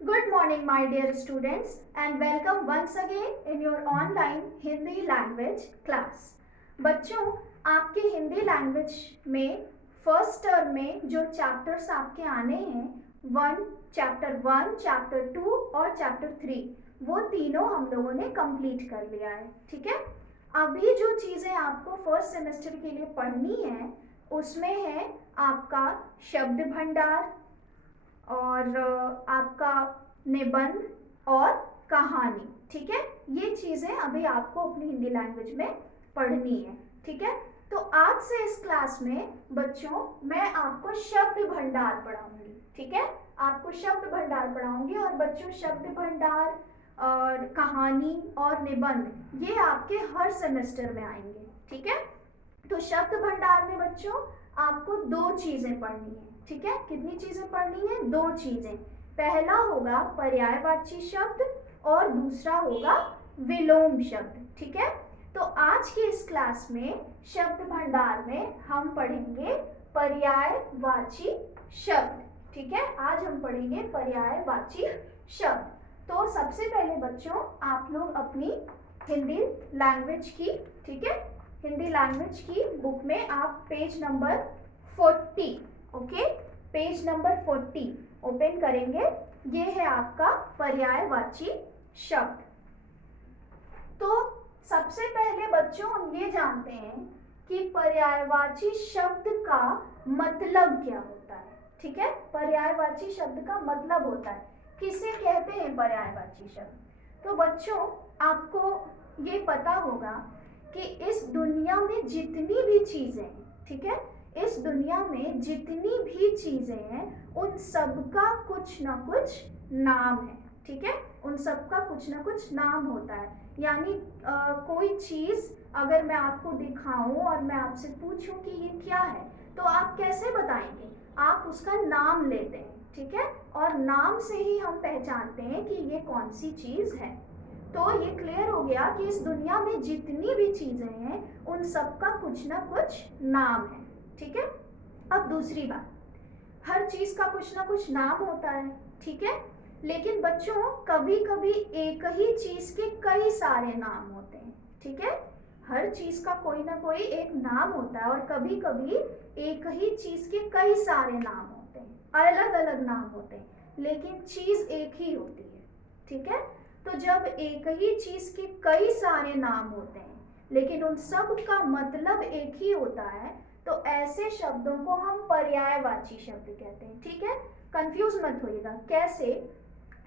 Good morning, my dear students, and welcome once again in your online Hindi language class. बच्चों, आपके Hindi language में first term में जो chapters आपके आने हैं चैप्टर 1, चैप्टर 2 और चैप्टर 3, वो तीनों हम लोगों ने कंप्लीट कर लिया है। ठीक है, अभी जो चीज़ें आपको फर्स्ट सेमेस्टर के लिए पढ़नी है उसमें है आपका शब्द भंडार और आपका निबंध और कहानी। ठीक है, ये चीज़ें अभी आपको अपनी हिंदी लैंग्वेज में पढ़नी है। ठीक है, तो आज से इस क्लास में बच्चों मैं आपको शब्द भंडार पढ़ाऊंगी। ठीक है, आपको शब्द भंडार पढ़ाऊंगी और बच्चों शब्द भंडार और कहानी और निबंध ये आपके हर सेमेस्टर में आएंगे। ठीक है, तो शब्द भंडार में बच्चों आपको दो चीज़ें पढ़नी है। ठीक है, कितनी चीज़ें पढ़नी है? दो चीज़ें। पहला होगा पर्यायवाची शब्द और दूसरा होगा विलोम शब्द। ठीक है, तो आज की इस क्लास में शब्द भंडार में हम पढ़ेंगे पर्यायवाची शब्द। ठीक है, आज हम पढ़ेंगे पर्यायवाची शब्द। तो सबसे पहले बच्चों आप लोग अपनी हिंदी लैंग्वेज की, ठीक है, हिंदी लैंग्वेज की बुक में आप page number 40, okay, page number 40 open करेंगे। ये है आपका पर्यायवाची शब्द। तो सबसे पहले बच्चों हम ये जानते हैं कि पर्यायवाची शब्द का मतलब क्या होता है। ठीक है, पर्यायवाची शब्द का मतलब होता है, किसे कहते हैं पर्यायवाची शब्द। तो बच्चों आपको ये पता होगा कि इस दुनिया में जितनी भी चीज़ें हैं, ठीक है, इस दुनिया में जितनी भी चीज़ें हैं उन सबका कुछ ना कुछ नाम है। ठीक है, उन सबका कुछ ना कुछ नाम होता है। यानी कोई चीज़ अगर मैं आपको दिखाऊं और मैं आपसे पूछूं कि ये क्या है, तो आप कैसे बताएंगे? आप उसका नाम लेते हैं। ठीक है, और नाम से ही हम पहचानते हैं कि ये कौन सी चीज़ है। तो ये क्लियर हो गया कि इस दुनिया में जितनी भी चीज़ें हैं उन सबका कुछ ना कुछ नाम है। ठीक है, अब दूसरी बात, हर चीज़ का कुछ ना कुछ नाम होता है। ठीक है, लेकिन बच्चों कभी कभी एक ही चीज़ के कई सारे नाम होते हैं। ठीक है, हर चीज़ का कोई ना कोई एक नाम होता है और कभी कभी एक ही चीज़ के कई सारे नाम होते हैं, अलग अलग नाम होते हैं, लेकिन चीज़ एक ही होती है। ठीक है, तो जब एक ही चीज़ के कई सारे नाम होते हैं लेकिन उन सब का मतलब एक ही होता है, तो ऐसे शब्दों को हम पर्यायवाची शब्द कहते हैं। ठीक है, कंफ्यूज मत होइएगा। कैसे?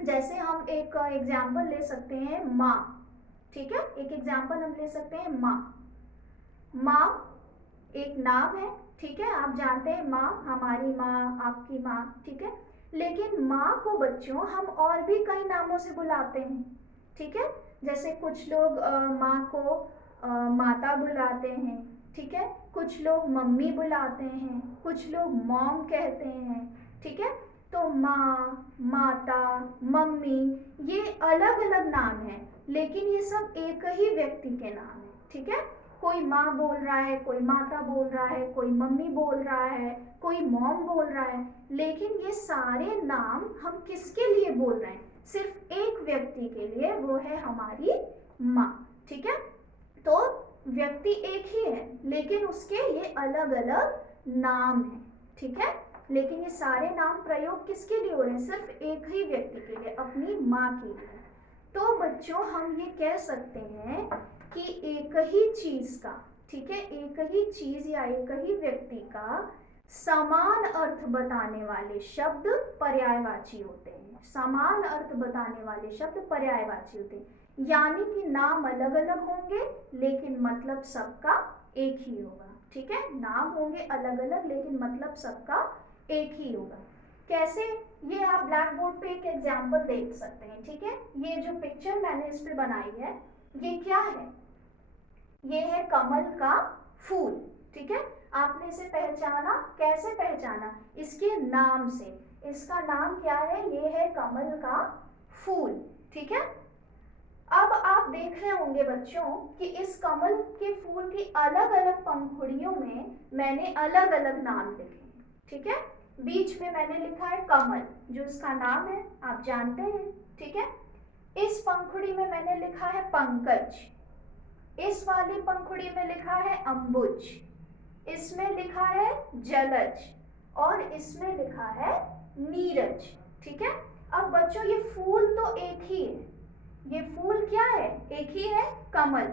जैसे हम एक एग्जाम्पल ले सकते हैं माँ। ठीक है, एक एग्जाम्पल हम ले सकते हैं माँ। माँ एक नाम है। ठीक है, आप जानते हैं माँ, हमारी माँ, आपकी माँ। ठीक है, लेकिन माँ को बच्चों हम और भी कई नामों से बुलाते हैं। ठीक है, जैसे कुछ लोग माँ को माता बुलाते हैं। ठीक है, कुछ लोग मम्मी बुलाते हैं, कुछ लोग मॉम कहते हैं। ठीक है, तो माँ, माता, मम्मी ये अलग अलग नाम हैं, लेकिन ये सब एक ही व्यक्ति के नाम हैं। ठीक है, कोई माँ बोल रहा है, कोई माता बोल रहा है, कोई मम्मी बोल रहा है, कोई मॉम बोल रहा है, लेकिन ये सारे नाम हम किसके लिए बोल रहे हैं? सिर्फ एक व्यक्ति के लिए, वो है हमारी माँ। ठीक है, तो व्यक्ति एक ही है लेकिन उसके ये अलग अलग नाम हैं। ठीक है, लेकिन ये सारे नाम प्रयोग किसके लिए हो रहे हैं? सिर्फ एक ही व्यक्ति के लिए, अपनी माँ के लिए। तो बच्चों हम ये कह सकते हैं कि एक ही चीज़ का, ठीक है, एक ही चीज़ या एक ही व्यक्ति का समान अर्थ बताने वाले शब्द पर्यायवाची होते हैं। समान अर्थ बताने वाले शब्द पर्यायवाची होते हैं, यानी कि नाम अलग अलग होंगे लेकिन मतलब सबका एक ही होगा। ठीक है, नाम होंगे अलग अलग लेकिन मतलब सबका एक ही होगा। कैसे? ये आप ब्लैक बोर्ड पे एक एग्जाम्पल देख सकते हैं। ठीक है, ये जो पिक्चर मैंने इस पे बनाई है ये क्या है? ये है कमल का फूल। ठीक है, आपने इसे पहचाना, कैसे पहचाना? इसके नाम से। इसका नाम क्या है? ये है कमल का फूल। ठीक है, अब आप देख रहे होंगे बच्चों कि इस कमल के फूल की अलग अलग पंखुड़ियों में मैंने अलग अलग नाम लिखे। ठीक है, बीच में मैंने लिखा है कमल, जो इसका नाम है, आप जानते हैं, ठीक है। इस पंखुड़ी में मैंने लिखा है पंकज, इस वाली पंखुड़ी में लिखा है अंबुज, इसमें लिखा है जलज और इसमें लिखा है नीरज, ठीक है। अब बच्चों ये फूल तो एक ही है, ये फूल क्या है, एक ही है, कमल,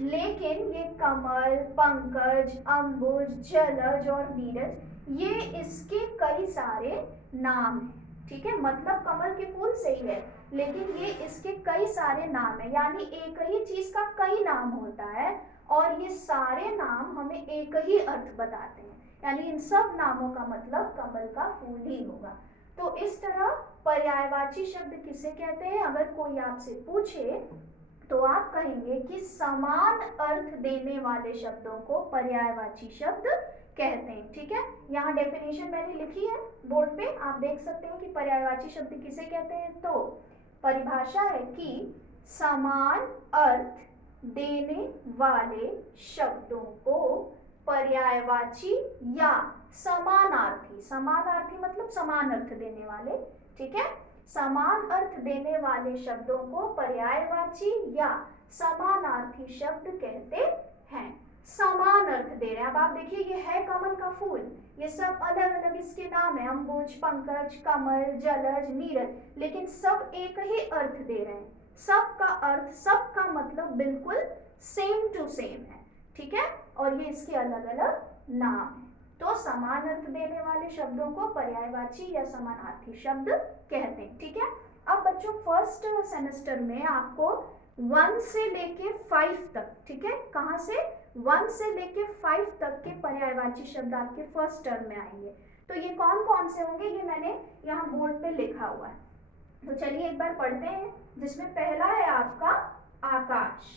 लेकिन ये कमल, पंकज, अंबुज, जलज और नीरज, ये इसके कई सारे नाम हैं, ठीक है। मतलब कमल के फूल सही है, लेकिन ये इसके कई सारे नाम है, यानी एक ही चीज का कई नाम होता है और ये सारे नाम हमें एक ही अर्थ बताते हैं, यानी इन सब नामों का मतलब कमल का फूल ही होगा। तो इस तरह पर्यायवाची शब्द किसे कहते हैं, अगर कोई आपसे पूछे तो आप कहेंगे कि समान अर्थ देने वाले शब्दों को पर्यायवाची शब्द कहते हैं, ठीक है। यहाँ डेफिनेशन मैंने लिखी है बोर्ड पे, आप देख सकते हैं कि पर्यायवाची शब्द किसे कहते हैं। तो परिभाषा है कि समान अर्थ देने वाले शब्दों को पर्यायवाची या समानार्थी, समानार्थी मतलब समान अर्थ देने वाले, ठीक है, समान अर्थ देने वाले शब्दों को पर्यायवाची या समानार्थी शब्द कहते हैं। समान अर्थ दे रहे हैं, अब आप देखिए ये है कमल का फूल, ये सब अलग अलग इसके नाम है, अंबुज, पंकज, कमल, जलज, नीरज, लेकिन सब एक ही अर्थ दे रहे हैं, सबका अर्थ, सबका मतलब बिल्कुल सेम टू सेम है, ठीक है, और ये इसके अलग अलग नाम है। तो समान अर्थ देने वाले शब्दों को पर्यायवाची या समानार्थी शब्द कहते हैं, ठीक है। अब बच्चों फर्स्ट सेमेस्टर में आपको 1 से लेके 5 तक, ठीक है, कहाँ से 1 से लेके 5 तक के पर्यायवाची शब्द आपके फर्स्ट टर्म में आएंगे। तो ये कौन कौन से होंगे, ये मैंने यहाँ बोर्ड पे लिखा हुआ है, तो चलिए एक बार पढ़ते हैं। जिसमें पहला है आपका आकाश,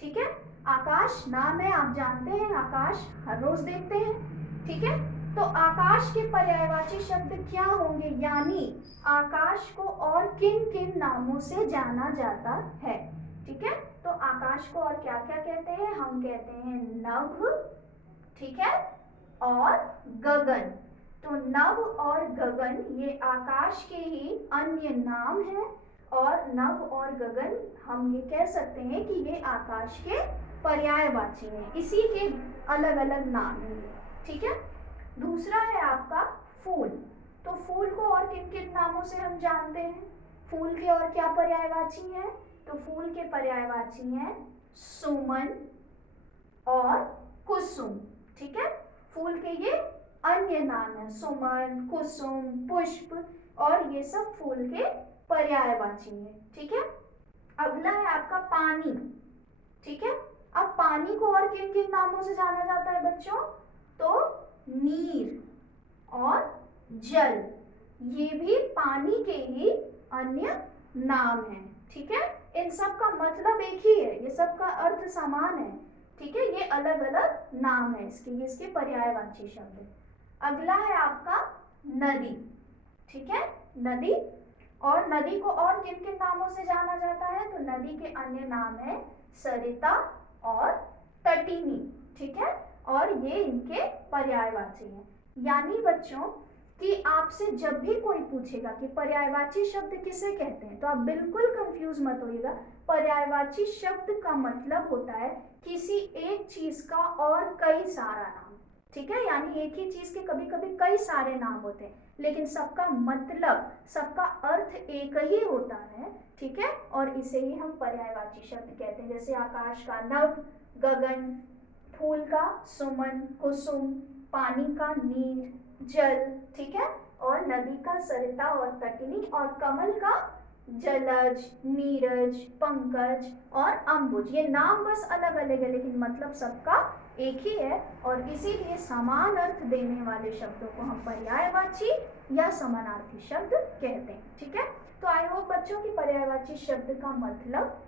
ठीक है, आकाश नाम है, आप जानते हैं आकाश हर रोज देखते हैं, ठीक है। तो आकाश के पर्यायवाची शब्द क्या होंगे, यानी आकाश को और किन किन नामों से जाना जाता है, ठीक है। तो आकाश को और क्या क्या कहते हैं, हम कहते हैं नभ, ठीक है, और गगन। तो नभ और गगन ये आकाश के ही अन्य नाम हैं, और नभ और गगन हम ये कह सकते हैं कि ये आकाश के पर्यायवाची हैं, इसी के अलग अलग नाम हैं, ठीक है। दूसरा है आपका फूल। तो फूल को और किन किन नामों से हम जानते हैं, फूल के और क्या पर्यायवाची हैं, तो फूल के पर्यायवाची हैं सुमन और कुसुम, ठीक है। फूल के ये अन्य नाम है, सुमन, कुसुम, पुष्प, और ये सब फूल के पर्यायवाची हैं, ठीक है। अगला है आपका पानी, ठीक है। अब पानी को और किन किन नामों से जाना जाता है बच्चों, तो नीर और जल, ये भी पानी के ही अन्य नाम हैं, ठीक है। इन सब का मतलब एक ही है, ये सब का अर्थ समान है, ठीक है, ये अलग अलग नाम है इसके, ये इसके पर्यायवाची शब्द है। अगला है आपका नदी, ठीक है, नदी, और नदी को और किन किन नामों से जाना जाता है, तो नदी के अन्य नाम है सरिता और तटिनी, ठीक है, और ये इनके पर्यायवाची हैं। यानी बच्चों कि आपसे जब भी कोई पूछेगा कि पर्यायवाची शब्द किसे कहते हैं, तो आप बिल्कुल कंफ्यूज मत होइएगा। पर्यायवाची शब्द का मतलब होता है किसी एक चीज का और कई सारा नाम, ठीक है, यानी एक ही चीज के कभी कभी कई सारे नाम होते हैं, लेकिन सबका मतलब, सबका अर्थ एक ही होता है, ठीक है, और इसे ही हम पर्यायवाची शब्द कहते हैं। जैसे आकाश का नभ, गगन, फूल का सुमन, कुसुम, पानी का नीर, जल, ठीक है, और नदी का सरिता और तटिनी, और कमल का जलज, नीरज, पंकज और अंबुज। ये नाम बस अलग अलग है, लेकिन मतलब सबका एक ही है, और इसीलिए समान अर्थ देने वाले शब्दों को हम पर्यायवाची या समानार्थी शब्द कहते हैं, ठीक है। तो आई होप बच्चों की पर्यायवाची शब्द का मतलब,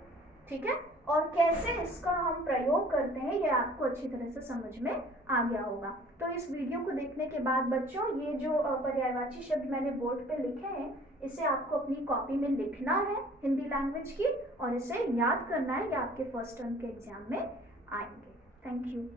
ठीक है, और कैसे इसका हम प्रयोग करते हैं ये आपको अच्छी तरह से समझ में आ गया होगा। तो इस वीडियो को देखने के बाद बच्चों ये जो पर्यायवाची शब्द मैंने बोर्ड पे लिखे हैं, इसे आपको अपनी कॉपी में लिखना है हिंदी लैंग्वेज की, और इसे याद करना है, ये आपके फर्स्ट टर्म के एग्जाम में आएंगे। Thank you.